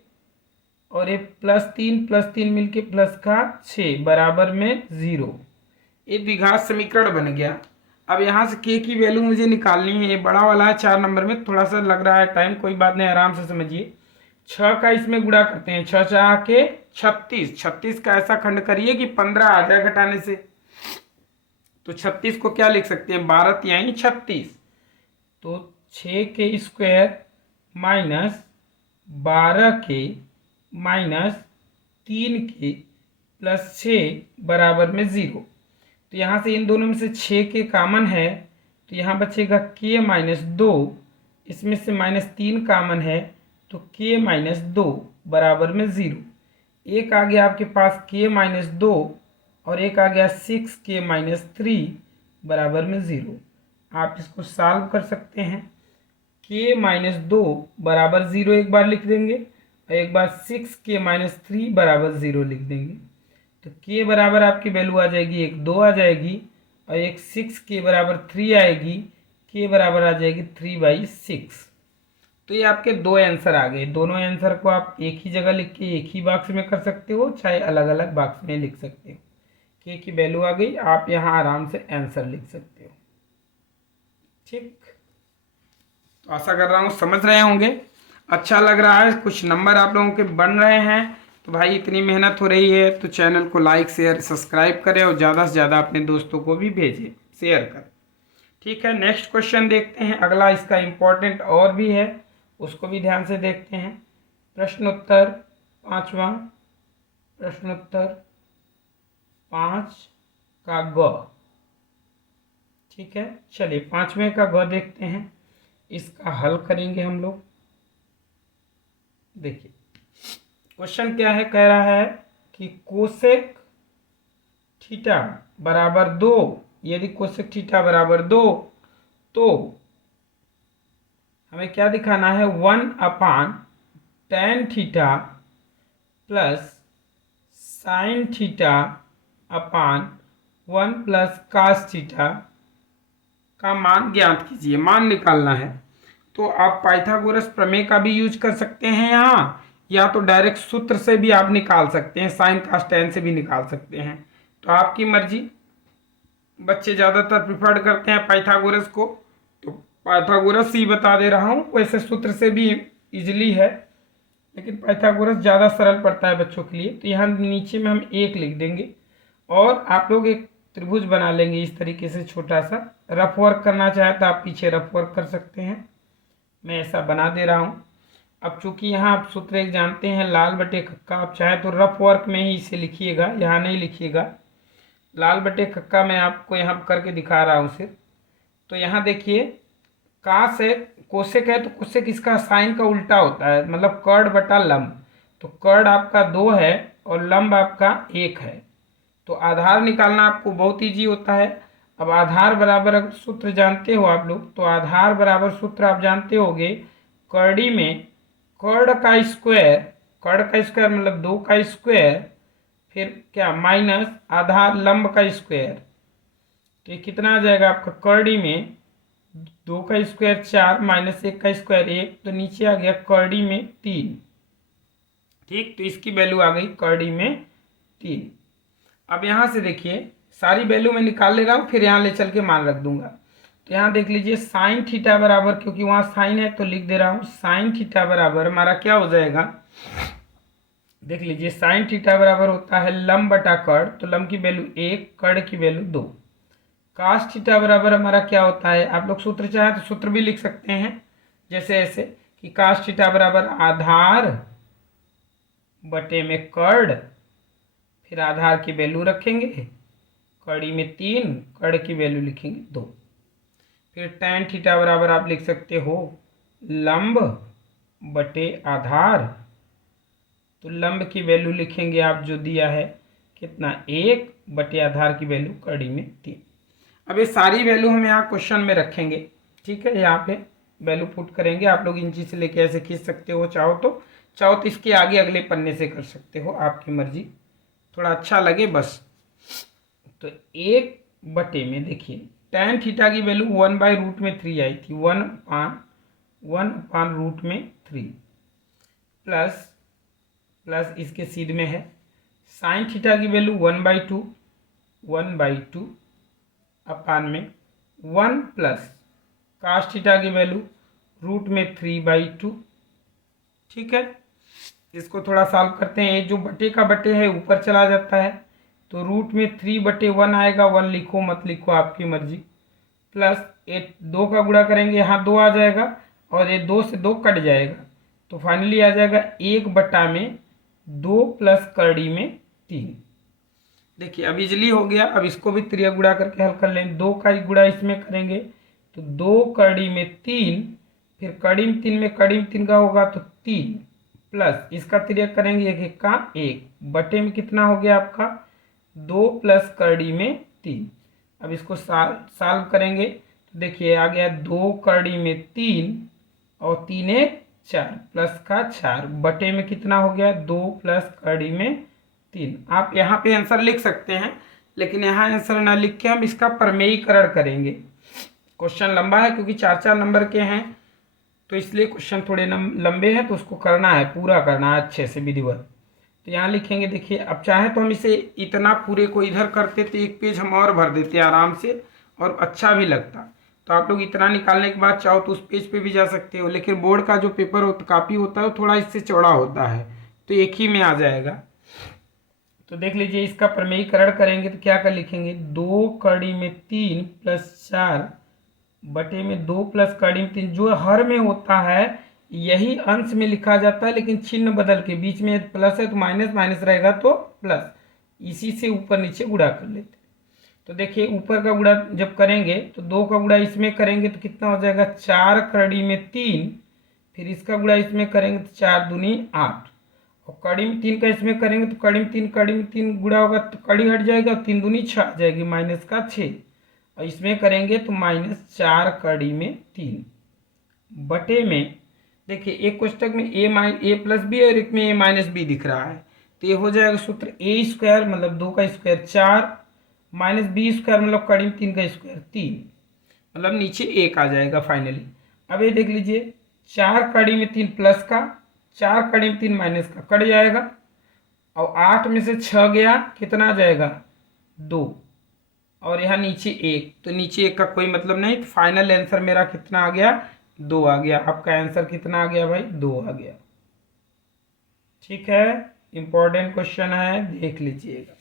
और ये +3 मिलके प्लस का 6 बराबर में 0। ये द्विघात समीकरण बन गया। अब यहाँ से k की वैल्यू मुझे निकालनी है, ये बड़ा वाला है 4 नंबर में, थोड़ा सा लग रहा है टाइम, कोई बात नहीं, आराम से समझिए। 6 का इसमें गुणा करते हैं, 6 4 के 36 का ऐसा खंड करिए कि 15 आ जाए घटाने से, तो 36 को क्या लिख सकते हैं, 12 तिहाई 36, तो 6k² minus 12k minus 3k plus 6 बराबर में 0। तो यहाँ से इन दोनों में से 6k कॉमन है तो यहाँ बचेगा k-2, इसमें से -3 कॉमन है तो k-2 बराबर में 0। एक आ गया आपके पास k-2 और एक आ गया 6k-3 बराबर में 0। आप इसको सॉल्व कर सकते हैं। k-2 बराबर 0 एक बार लिख देंगे और एक बार 6k-3 बराबर 0 लिख देंगे, तो k बराबर आपकी वैल्यू आ जाएगी 1 2 आ जाएगी और एक 6k बराबर 3 आएगी, k बराबर आ जाएगी 3/6। तो ये आपके 2 आंसर आ गए। दोनों आंसर को आप एक ही जगह लिख के एक ही बॉक्स में कर सकते हो, चाहे अलग अलग बॉक्स में लिख सकते हो। k की वैल्यू आ गई, आप यहाँ आराम से आंसर लिख सकते हो। ठीक, तो आशा कर रहा हूँ समझ रहे होंगे, अच्छा लग रहा है, कुछ नंबर आप लोगों के बन रहे हैं। तो भाई इतनी मेहनत हो रही है तो चैनल को लाइक शेयर सब्सक्राइब करें और ज़्यादा से ज़्यादा अपने दोस्तों को भी भेजें, शेयर करें। ठीक है, नेक्स्ट क्वेश्चन देखते हैं। अगला इसका इम्पोर्टेंट और भी है, उसको भी ध्यान से देखते हैं। प्रश्नोत्तर 5वां, प्रश्नोत्तर 5 का ग। ठीक है, चलिए 5वें का ग देखते हैं, इसका हल करेंगे हम लोग। देखिए क्वेश्चन क्या है, कह रहा है कि कोसेक थीटा बराबर 2, यदि कोसेक थीटा बराबर 2 तो हमें क्या दिखाना है, 1/tan theta plus sine theta upon 1 plus cos theta का मान ज्ञात कीजिए। मान निकालना है तो आप पाइथागोरस प्रमेय का भी यूज कर सकते हैं यहाँ, या तो डायरेक्ट सूत्र से भी आप निकाल सकते हैं, साइन कास टैन से भी निकाल सकते हैं, तो आपकी मर्जी। बच्चे ज़्यादातर प्रिफर्ड करते हैं पाइथागोरस को, तो पाइथागोरस ही बता दे रहा हूँ। वैसे सूत्र से भी इजीली है, लेकिन पाइथागोरस ज़्यादा सरल पड़ता है बच्चों के लिए। तो यहाँ नीचे में हम 1 लिख देंगे और आप लोग एक त्रिभुज बना लेंगे इस तरीके से छोटा सा। रफ वर्क करना चाहे तो आप पीछे रफ वर्क कर सकते हैं, मैं ऐसा बना दे रहा हूँ। अब चूंकि यहाँ आप सूत्र एक जानते हैं, लाल बटे कक्का, आप चाहे तो रफ वर्क में ही इसे लिखिएगा, यहाँ नहीं लिखिएगा। लाल बटे कक्का मैं आपको यहाँ करके दिखा रहा हूँ सिर्फ। तो यहाँ देखिए कास है, कोसेक है, तो कोसेक इसका साइन का उल्टा होता है, मतलब कर्ड बटा लंब। तो कर्ड आपका 2 है और लंब आपका 1 है, तो आधार निकालना आपको बहुत ईजी होता है। अब आधार बराबर अगर सूत्र जानते हो आप लोग, तो आधार बराबर सूत्र आप जानते होगे, कर्डी में कर्ड का स्क्वायर, कर्ड का स्क्वायर मतलब 2 का स्क्वायर, फिर क्या माइनस आधार लंब का स्क्वायर। तो ये कितना आ जाएगा आपका, कर्डी में 2 का स्क्वायर 4 माइनस 1 का स्क्वायर 1, तो नीचे आ गया कर्डी में 3। ठीक, तो इसकी वैल्यू आ गई कर्डी में 3। अब यहाँ से देखिए सारी वैल्यू मैं निकाल ले रहा हूँ, फिर यहाँ ले चल के मान रख दूंगा। तो यहाँ देख लीजिए साइन थीटा बराबर, क्योंकि वहाँ साइन है तो लिख दे रहा हूँ, साइन थीटा बराबर हमारा क्या हो जाएगा, देख लीजिए साइन थीटा बराबर होता है लंब बटा कर्ड, तो लंब की वैल्यू 1, कर्ड की वैल्यू 2। कास थीटा बराबर हमारा क्या होता है, आप लोग सूत्र चाहे तो सूत्र भी लिख सकते हैं, जैसे ऐसे कि कास थीटा बराबर आधार बटे में कर्ड, फिर आधार की वैल्यू रखेंगे, कड़ी में 3, कड़ की वैल्यू लिखेंगे 2। फिर टैन थीटा बराबर आप लिख सकते हो लंब बटे आधार, तो लंब की वैल्यू लिखेंगे आप जो दिया है कितना, 1 बटे आधार की वैल्यू कड़ी में 3। अब ये सारी वैल्यू हम यहाँ क्वेश्चन में रखेंगे। ठीक है, यहाँ पे वैल्यू पुट करेंगे, आप लोग इंची से लेके ऐसे खींच सकते हो, चाहो तो इसके आगे अगले पन्ने से कर सकते हो, आपकी मर्जी, थोड़ा अच्छा लगे बस। तो 1 बटे में देखिए टैन थीटा की वैल्यू 1/√3 आई थी, 1/√3 प्लस इसके सीध में है साइन थीटा की वैल्यू 1/2 अपान में 1 प्लस कास थीटा की वैल्यू √3/2। ठीक है, इसको थोड़ा सॉल्व करते हैं। ये जो बटे का बटे है ऊपर चला जाता है, तो √3/1 आएगा, 1 लिखो मत लिखो आपकी मर्जी, प्लस 2 का गुणा करेंगे, यहाँ 2 आ जाएगा और ये 2 से 2 कट जाएगा, तो फाइनली आ जाएगा 1 बटा में 2 प्लस कड़ी में 3। देखिए अब इजली हो गया। अब इसको भी त्रिया गुणा करके हल कर लें, 2 का गुणा इसमें करेंगे तो 2 कड़ी में 3, फिर कड़ी में 3 में कड़ी में 3 का होगा तो 3, प्लस इसका त्रिया करेंगे 1 का 1 बटे में कितना हो गया आपका 2 प्लस कड़ी में 3। अब इसको सॉल्व करेंगे तो देखिए आ गया 2 कड़ी में 3 और 3 1 4 प्लस का 4 बटे में कितना हो गया 2 प्लस कड़ी में 3। आप यहाँ पे आंसर लिख सकते हैं, लेकिन यहाँ आंसर ना लिख के हम इसका प्रमेयीकरण करेंगे। क्वेश्चन लंबा है क्योंकि 4-4 नंबर के हैं, तो इसलिए क्वेश्चन थोड़े लंबे हैं, तो उसको करना है, पूरा करना है अच्छे से विधिवत। तो यहाँ लिखेंगे, देखिए अब चाहे तो हम इसे इतना पूरे को इधर करते तो 1 पेज हम और भर देते आराम से और अच्छा भी लगता। तो आप लोग इतना निकालने के बाद चाहो तो उस पेज पे भी जा सकते हो, लेकिन बोर्ड का जो पेपर कापी होता है वो थोड़ा इससे चौड़ा होता है, तो एक ही में आ जाएगा। तो देख लीजिए इसका प्रमेयीकरण करेंगे तो क्या कर लिखेंगे 2 कड़ी में 3 प्लस 4 बटे में 2 प्लस कड़ी में 3, जो हर में होता है यही अंश में लिखा जाता है, लेकिन चिन्ह बदल के, बीच में यदि प्लस है तो माइनस, माइनस रहेगा तो प्लस, इसी से ऊपर नीचे गुणा कर लेते। तो देखिए ऊपर का गुणा जब करेंगे तो 2 का गुणा इसमें करेंगे तो कितना हो जाएगा, 4 कड़ी में 3, फिर इसका गुणा इसमें करेंगे तो 4 दूनी 8, और कड़ी में 3 का इसमें करेंगे तो कड़ी में 3 गुणा होगा तो कड़ी हट जाएगा, 3 दूनी 6 आ जाएगी, माइनस का 6, और इसमें करेंगे तो -4 कड़ी में 3 बटे में, देखिए एक कोष्टक में ए प्लस बी और एक में ए माइनस बी दिख रहा है, तो ये हो जाएगा सूत्र ए स्क्वायर मतलब 2 का स्क्वायर 4 माइनस बी स्क्वायर मतलब कड़ी में 3 का स्क्वायर 3, मतलब नीचे 1 आ जाएगा फाइनली। अब ये देख लीजिए 4 कड़ी में 3 प्लस का, 4 कड़ी में 3 माइनस का कट जाएगा, और 8 में से 6 गया कितना आ जाएगा 2, और यहाँ नीचे 1, तो नीचे 1 का कोई मतलब नहीं, तो फाइनल आंसर मेरा कितना आ गया 2 आ गया। आपका आंसर कितना आ गया भाई 2 आ गया। ठीक है, इंपॉर्टेंट क्वेश्चन है, देख लीजिएगा।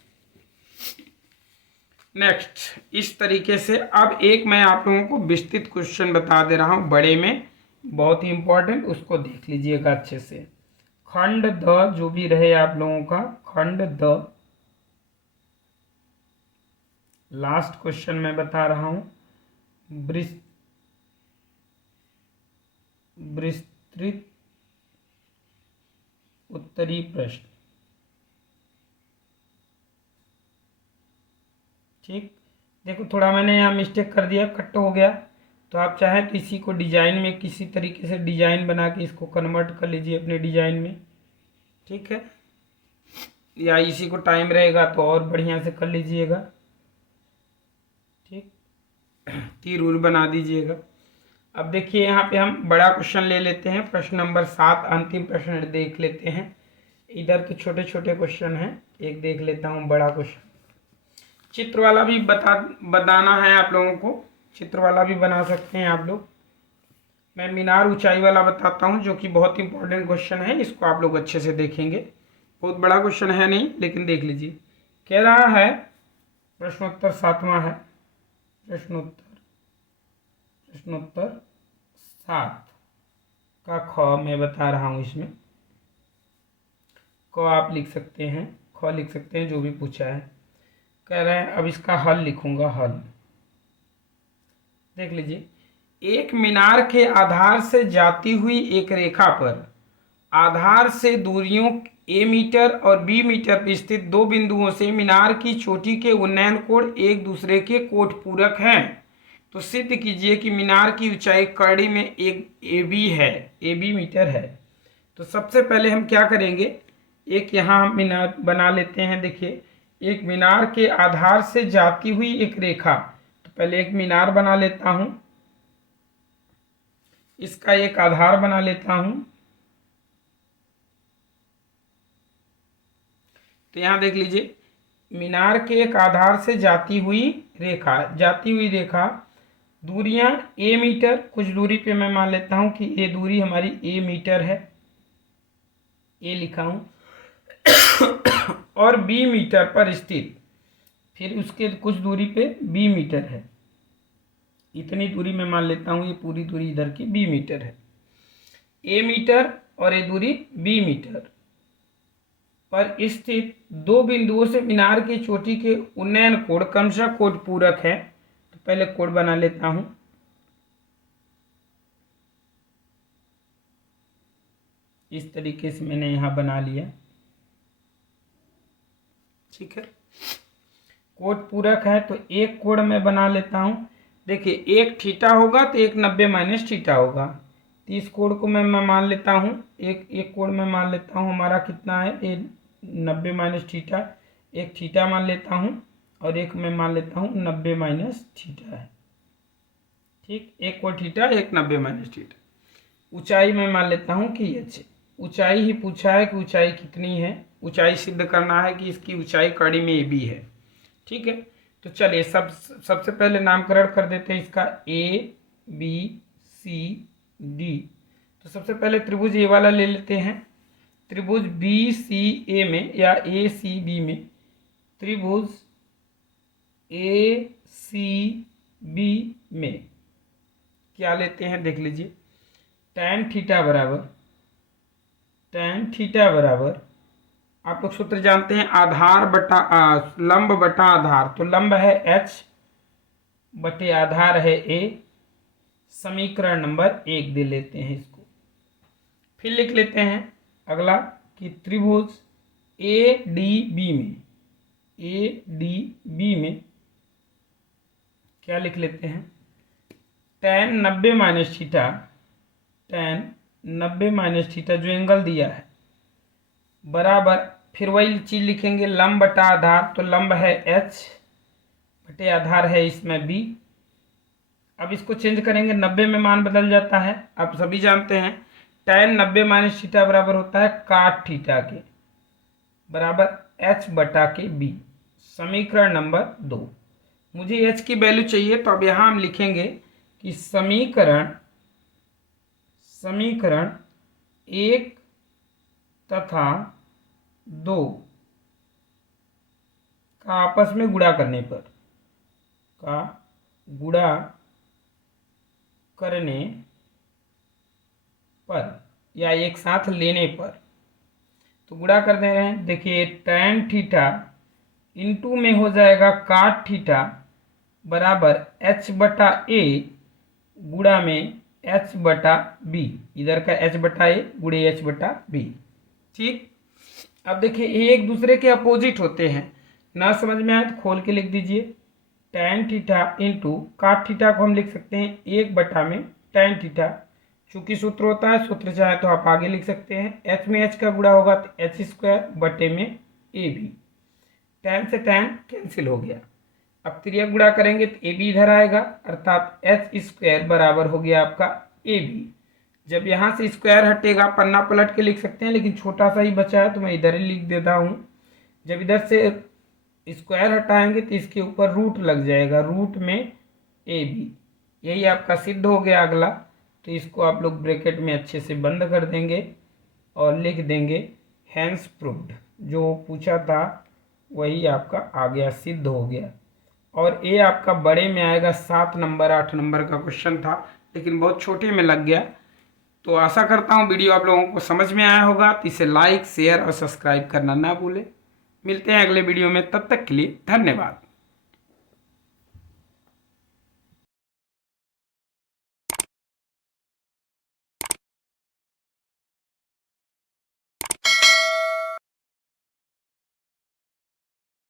नेक्स्ट, इस तरीके से अब एक मैं आप लोगों को विस्तृत क्वेश्चन बता दे रहा हूं बड़े में, बहुत ही इंपॉर्टेंट, उसको देख लीजिएगा अच्छे से। खंड द जो भी रहे आप लोगों का, खंड द, लास्ट क्वेश्चन मैं बता रहा हूं, विस्तृत उत्तरी प्रश्न। ठीक, देखो थोड़ा मैंने यहाँ मिस्टेक कर दिया, कट हो गया, तो आप चाहें तो इसी को डिजाइन में किसी तरीके से डिजाइन बना के इसको कन्वर्ट कर लीजिए अपने डिजाइन में। ठीक है, या इसी को टाइम रहेगा तो और बढ़िया से कर लीजिएगा। ठीक, तीर उर बना दीजिएगा। अब देखिए यहाँ पे हम बड़ा क्वेश्चन ले लेते हैं, प्रश्न नंबर 7, अंतिम प्रश्न देख लेते हैं। इधर तो छोटे क्वेश्चन हैं, एक देख लेता हूँ बड़ा क्वेश्चन। चित्र वाला भी बताना है आप लोगों को, चित्र वाला भी बना सकते हैं आप लोग। मैं मीनार ऊंचाई वाला बताता हूँ जो कि बहुत इंपॉर्टेंट क्वेश्चन है, इसको आप लोग अच्छे से देखेंगे। बहुत बड़ा क्वेश्चन है नहीं, लेकिन देख लीजिए। कह रहा है, प्रश्नोत्तर 7वां है, प्रश्नोत्तर 7 का ख मैं बता रहा हूँ। इसमें क आप लिख सकते हैं, ख लिख सकते हैं, जो भी पूछा है। कह रहे हैं अब इसका हल लिखूंगा, हल देख लीजिए। एक मीनार के आधार से जाती हुई एक रेखा पर आधार से दूरियों a मीटर और b मीटर पर स्थित 2 बिंदुओं से मीनार की चोटी के उन्नयन कोण एक दूसरे के कोट पूरक हैं। तो सिद्ध कीजिए कि मीनार की ऊंचाई कड़ी में एक AB मीटर है। तो सबसे पहले हम क्या करेंगे, एक यहाँ हम मीनार बना लेते हैं। देखिए, एक मीनार के आधार से जाती हुई एक रेखा, तो पहले एक मीनार बना लेता हूं, इसका एक आधार बना लेता हूं। तो यहां देख लीजिए, मीनार के एक आधार से जाती हुई रेखा, दूरियां a मीटर, कुछ दूरी पे मैं मान लेता हूं कि ये दूरी हमारी a मीटर है, a लिखा हूं, और b मीटर पर स्थित, फिर उसके कुछ दूरी पे b मीटर है, इतनी दूरी मैं मान लेता हूं, ये पूरी दूरी इधर की b मीटर है। a मीटर और ये दूरी b मीटर पर स्थित 2 बिंदुओं से मीनार की चोटी के उन्नयन कोण क्रमशः कोट पूरक है। तो पहले कोण बना लेता हूं। इस तरीके से मैंने यहां बना लिया। ठीक है, कोट पूरक है, तो एक कोण मैं बना लेता हूं। देखिए, एक थीटा होगा तो एक 90 माइनस थीटा होगा। तो इस कोण को मैं मान लेता हूं, एक कोण मैं मान लेता हूं, हमारा कितना है, ये 90 माइनस थीटा, एक थीटा मान लेता हूं, और एक मैं मान लेता हूं 90 माइनस थीटा है। ठीक, एक कोण थीटा, एक 90 माइनस थीटा। ऊंचाई मैं मान लेता हूं कि h, ऊंचाई ही पूछा है कि ऊंचाई कितनी है, ऊंचाई सिद्ध करना है कि इसकी ऊंचाई कड़ी में AB है। ठीक है, तो चलिए सबसे पहले नामकरण कर देते हैं इसका, ABCD। तो सबसे पहले त्रिभुज ए वाला ले लेते हैं। त्रिभुज BCA में या ACB में, त्रिभुज ACB में क्या लेते हैं देख लीजिए। tan थीटा बराबर आप लोग सूत्र जानते हैं, आधार बटा लंब बटा आधार। तो लंब है h बटे आधार है a। समीकरण नंबर 1 दे लेते हैं इसको। फिर लिख लेते हैं अगला कि त्रिभुज ADB में क्या लिख लेते हैं, tan 90 माइनस थीटा जो एंगल दिया है बराबर, फिर वही चीज लिखेंगे लंब बटा आधार। तो लंब है h बटे आधार है इसमें b। अब इसको चेंज करेंगे, 90 में मान बदल जाता है। आप सभी जानते हैं tan 90 माइनस थीटा बराबर होता है काट थीटा के, बराबर h बटा के b। समीकरण नंबर 2। मुझे h की वैल्यू चाहिए, तो अब यहाँ हम लिखेंगे कि समीकरण 1 तथा 2 का आपस में गुणा करने पर या एक साथ लेने पर, तो गुणा कर दे रहे हैं। देखिए tan थीटा इंटू में हो जाएगा काट थीटा बराबर h बटा a गुणा में h बटा b। इधर का h बटा a गुणे h बटा b। ठीक, अब देखिए ये एक दूसरे के अपोजिट होते हैं। ना समझ में आए तो खोल के लिख दीजिए। tan थीटा इंटू काट थीटा को हम लिख सकते हैं 1 बटा में tan थीटा। चूंकि सूत्र होता है, सूत्र चाहे तो आप आगे लिख सकते हैं। h में h का गुणा होगा तो h स्क्वायर बटे में a b। tan से tan कैंसिल हो गया। अब त्रियक गुणा करेंगे तो a b इधर आएगा, अर्थात h स्क्वायर बराबर हो गया आपका a b। जब यहाँ से स्क्वायर हटेगा, पन्ना पलट के लिख सकते हैं, लेकिन छोटा सा ही बचा है तो मैं इधर ही लिख देता हूँ। जब इधर से स्क्वायर हटाएंगे तो इसके ऊपर रूट लग जाएगा, रूट में ए बी। यही आपका सिद्ध हो गया। अगला तो इसको आप लोग ब्रैकेट में अच्छे से बंद कर देंगे और लिख देंगे हैंस प्रूव्ड। जो पूछा था वही आपका आ गया, सिद्ध हो गया। और ये आपका बड़े में आएगा, 7 नंबर 8 नंबर का क्वेश्चन था, लेकिन बहुत छोटे में लग गया। तो आशा करता हूँ वीडियो आप लोगों को समझ में आया होगा। तो इसे लाइक शेयर और सब्सक्राइब करना ना भूलें। मिलते हैं अगले वीडियो में, तब तक के लिए धन्यवाद।